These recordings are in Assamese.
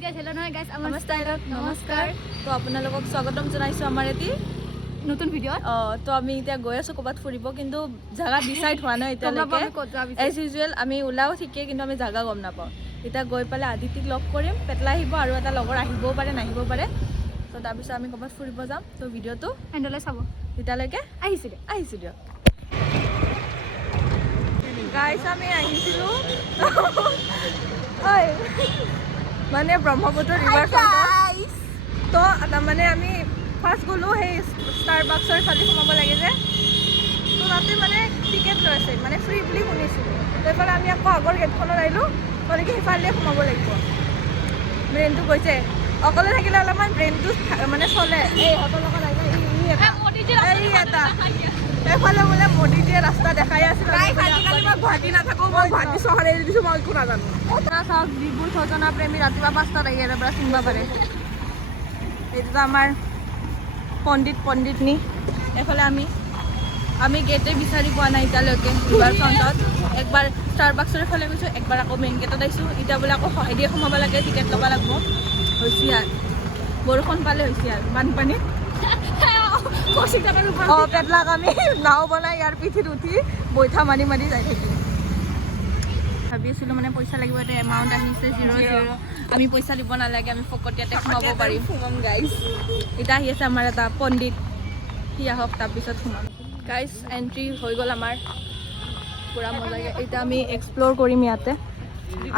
গাইস হেল্ল' নহয় গাইস আমাৰ ষ্টাইলত নমস্কাৰ তো আপোনালোকক স্বাগতম জনাইছোঁ আমাৰ এটি নতুন ভিডিঅ'ত তো আমি এতিয়া গৈ আছোঁ ক'ৰবাত ফুৰিব কিন্তু জাগা ডিচাইড হোৱা নাই এতিয়ালৈকে এজ ইউজুৱেল আমি ওলাও ঠিকেই কিন্তু আমি জাগা গম নাপাওঁ এতিয়া গৈ পেলাই আদিত্যক লগ কৰিম পেটলা আহিব আৰু এটা লগৰ আহিবও পাৰে নাহিবও পাৰে তো তাৰপিছত আমি ক'ৰবাত ফুৰিব যাম তো ভিডিঅ'টো এণ্ডলৈ চাব তেতিয়ালৈকে আহিছোঁ দিয়ক গাইছ আমি আহিছিলোঁ মানে ব্ৰহ্মপুত্ৰ ৰিভাৰ ফ্ৰণ্টত তো তাৰমানে আমি ফাৰ্ষ্ট গ'লোঁ সেই ষ্টাৰবাক্সৰ ফালে সোমাব লাগে যে তো তাতে মানে টিকেট লৈছে মানে ফ্ৰী বুলি শুনিছোঁ সেইফালে আমি আকৌ আগৰ গেটখনত আহিলোঁ গতিকে সেইফালে সোমাব লাগিব ব্ৰেইনটো গৈছে অকলে থাকিলে অলপমান ব্ৰেইনটো মানে চলে এই সিহঁতৰ লগত আহিলে এটা এইফালে বোলে মোদীজীয়ে ৰাস্তা দেখাই আছিল মই গুৱাহাটী নাথাকোঁ মই গুৱাহাটী চহৰ এৰি দিছোঁ মই একো নাজানো চাওক যিবোৰ স্বজনা প্ৰেমী ৰাতিপুৱা 5টাত আহি ইয়াৰ পৰা চিনিব পাৰে এইটোতো আমাৰ পণ্ডিতনী এইফালে আমি গেটে বিচাৰি পোৱা নাই এতিয়ালৈকে ৰিভাৰ ফ্ৰণ্টত একবাৰ ষ্টাৰবাক্সৰ ফালে গৈছোঁ একবাৰ আকৌ মেইন গেটত আহিছোঁ এতিয়া বোলে আকৌ সহায় দিয়ে সোমাব লাগে টিকেট ল'ব লাগিব হৈছে আৰু বৰষুণ পালে হৈছে আৰু বানপানী পেটলাক আমি নাও বনাই ইয়াৰ পিঠিত উঠি বৈঠা মাৰি মাৰি যাই থাকিম ভাবি আছিলোঁ মানে পইচা লাগিব এটা এমাউণ্ট আহিছে 0 আমি পইচা দিব নালাগে আমি ফকতীয়াতে সোমাব পাৰিম সোমাম গাইজ এতিয়া আহি আছে আমাৰ এটা পণ্ডিত সি আহক তাৰপিছত সোমাম গাইজ এণ্ট্ৰি হৈ গ'ল আমাৰ পূৰা মজাকে এতিয়া আমি এক্সপ্ল'ৰ কৰিম ইয়াতে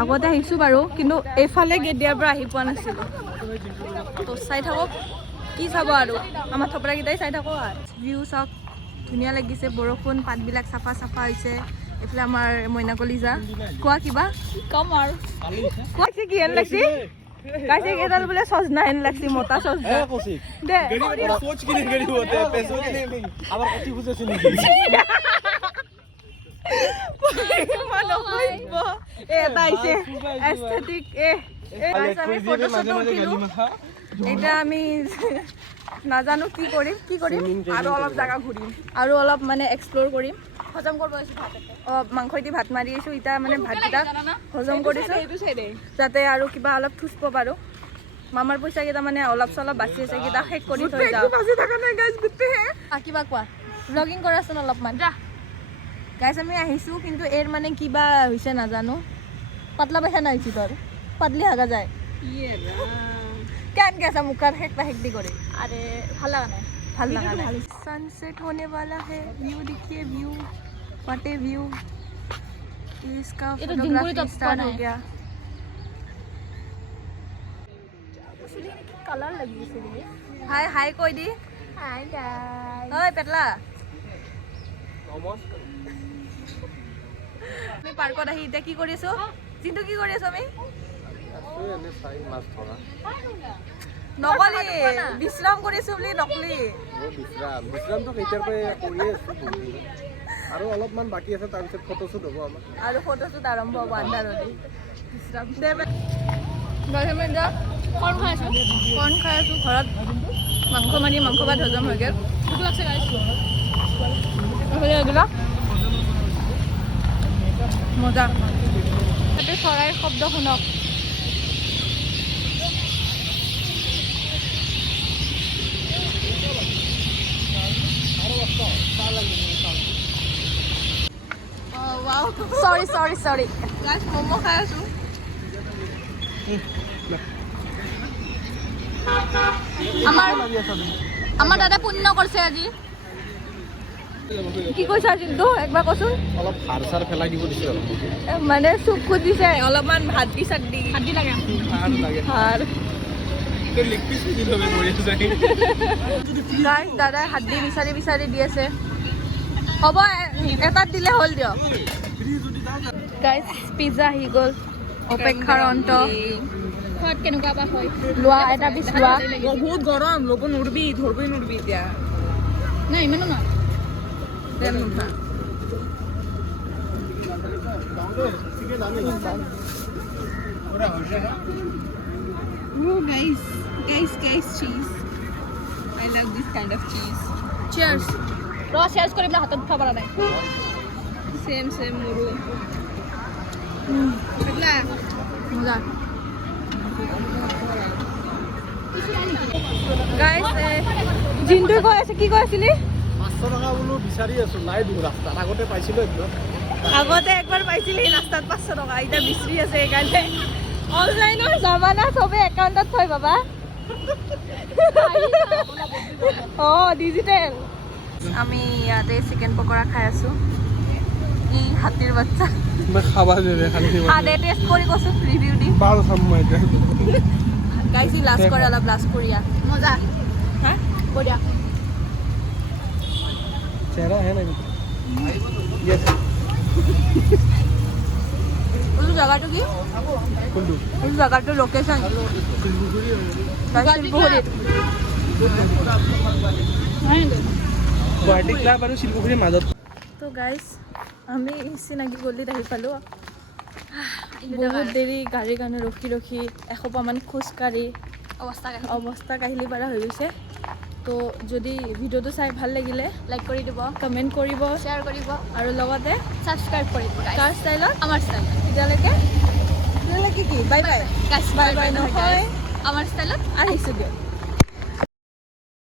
আগতে আহিছোঁ বাৰু কিন্তু এইফালে গেট দিয়াৰ পৰা আহি পোৱা নাছিলোঁ তো চাই থাকক কি চাব আৰু আমাৰ থপৰাকেইটাই চাই থাকোঁ আৰু ভিউ চাওক ধুনীয়া লাগিছে বৰষুণ পাতবিলাক চাফা হৈছে এইফালে আমাৰ মইনাকলি যা কোৱা কিবা কম আৰু কোৱা কি হেন লাগছি কাইছে এডাল বোলে সজনা হেন লাগছি মতা সজনা দে सोच के नहीं गड़ी होते हैं पैसों के लिए नहीं আবার কচি বুঝেছ নাকি মানো কইব এটা আইছে এস্থেটিক আমি ফটো শটো উঠিলো এটা আমি নাজানো কি কৰিম আৰু অলপ জায়গা ঘূৰিম আৰু অলপ মানে এক্সপ্ল'ৰ কৰিম হজম কৰিব আহিছোঁ ভাত মাংস দি ভাত মাৰি আহিছোঁ এতিয়া মানে ভাতকেইটা হজম কৰিছোঁ যাতে আৰু কিবা অলপ থুচব পাৰোঁ মামাৰ পইচাকেইটা মানে অলপ চলপ বাচি আছে কেইটা শেষ কৰি থৈ যাওঁ কিবা কোৱা ব্লগিং কৰাচোন অলপমান গাইছ আমি আহিছোঁ কিন্তু এৰ মানে কিবা হৈছে নাজানো পাতলা পাইখানা হৈছে তোৰ পাতলি হাগা যায় কেন कैसा मुक्का हेक दी करे अरे ভাল লাগা নাই सनसेट होने वाला है व्यू देखिए व्यू व्हाट ए व्यू इसका फोटोग्राफी स्टार्ट हो गया कलर लगी इसलिए हाय हाय कोई दी हाय गाइस ओए पेटला नमस्कार আমি পার্কত আহি এতিয়া কি কৰিছো চিন্তু কি কৰি আছো আমি এনে চাই মাছ ধৰা নকলি বিশ্ৰাম কৰিছো বুলি নকলি বিশ্ৰামটো কেতিয়াৰ পৰা কৰি আছো আৰু অলপমান বাকী আছে তাৰপিছত ফটোশ্বুট হ'ব আমাৰ আৰু ফটোশ্বুট আৰম্ভ হ'ব আন্ধাৰতে বিশ্ৰাম দে গৰমে যা কৰ্ণ খাই আছো ঘৰত মাংস ভাত হজম হৈ গ'ল ভোক লাগছে গাইছ এগুলো মজা তাতে চৰাইৰ শব্দ শুনক sorry guys momo খাই আছো আমাৰ দাদা পুণ্য কৰিছে আজি কি কৈছা কিন্তু একবাৰ কচোন অলপ সাৰ ফেলাই দিব দিছে মানে চুপ খুজিছে অলপমান হাত দি লাগে সাৰ লেগ পিস দি লবে কৰি আছে গাইস দাদাই হাত দি বিচাৰি দি আছে হ'ব এটাত দিলে হ'ল দিয়ক গাইস পিজ্জা আহি গ'ল অপেক্ষাৰ অন্ত খোৱাত কেনেকুৱা বা হয় লোৱা এটা পিচ লোৱা বহুত গৰম ল'ব ধৰবই নৰবি এতিয়া নাই ইমানো নহয় then নুঠা guys cheese I love this kind of cheese cheers cheers কৰি পেলাই হাতত উঠাব পৰা নাই same মোৰো মজা গাইছ জিন্টুই কৈ আছে কি কৈ আছিলি 500 টকা বোলো বিচাৰি আছো নাই দিওঁ ৰাস্তাত আগতে পাইছিলো একদম আগতে একবাৰ পাইছিলি ৰাস্তাত 500 টকা এতিয়া বিচৰি আছে সেইকাৰণে অনলাইনৰ জামানা চবে একাউণ্টত থৈ বাবা ডিজিটেল আমি ইয়াতে চিকেন পকৰা খাই আছো ই হাতীৰ বাচ্চা খাবা দে খালি হাতে টেষ্ট কৰি কৈছো ৰিভিউ দি বাল খাম মই এতিয়া গাইছি লাষ্ট কৰে অলপ লাষ্ট কৰিয়া মজা হা বঢ়িয়া চেহাৰা হে নাই ইয়েস এইটো জাগাটো কি কোনটো এইটো জাগাটো লোকেশ্যন গুৱাহাটী ক্লাব আৰু শিলপুখুৰীৰ মাজত তো গাইজ আমি চিনাকি গলিত আহি পালোঁ বহুত দেৰি গাড়ীৰ কাৰণে ৰখি ৰখি এসোপামান খোজকাঢ়ি অৱস্থা কাহিলি পাৰা হৈ গৈছে তো যদি ভিডিঅ'টো চাই ভাল লাগিলে লাইক কৰি দিব কমেণ্ট কৰিব শ্বেয়াৰ কৰিব আৰু লগতে ছাবস্ক্ৰাইব কৰিব কাৰ ষ্টাইলত আমাৰ ষ্টাইল তেতিয়ালৈকে কি বাই বাই গাইছ বাই বাই নহয় আমাৰ ষ্টাইলত আহিছোঁ দিয়ক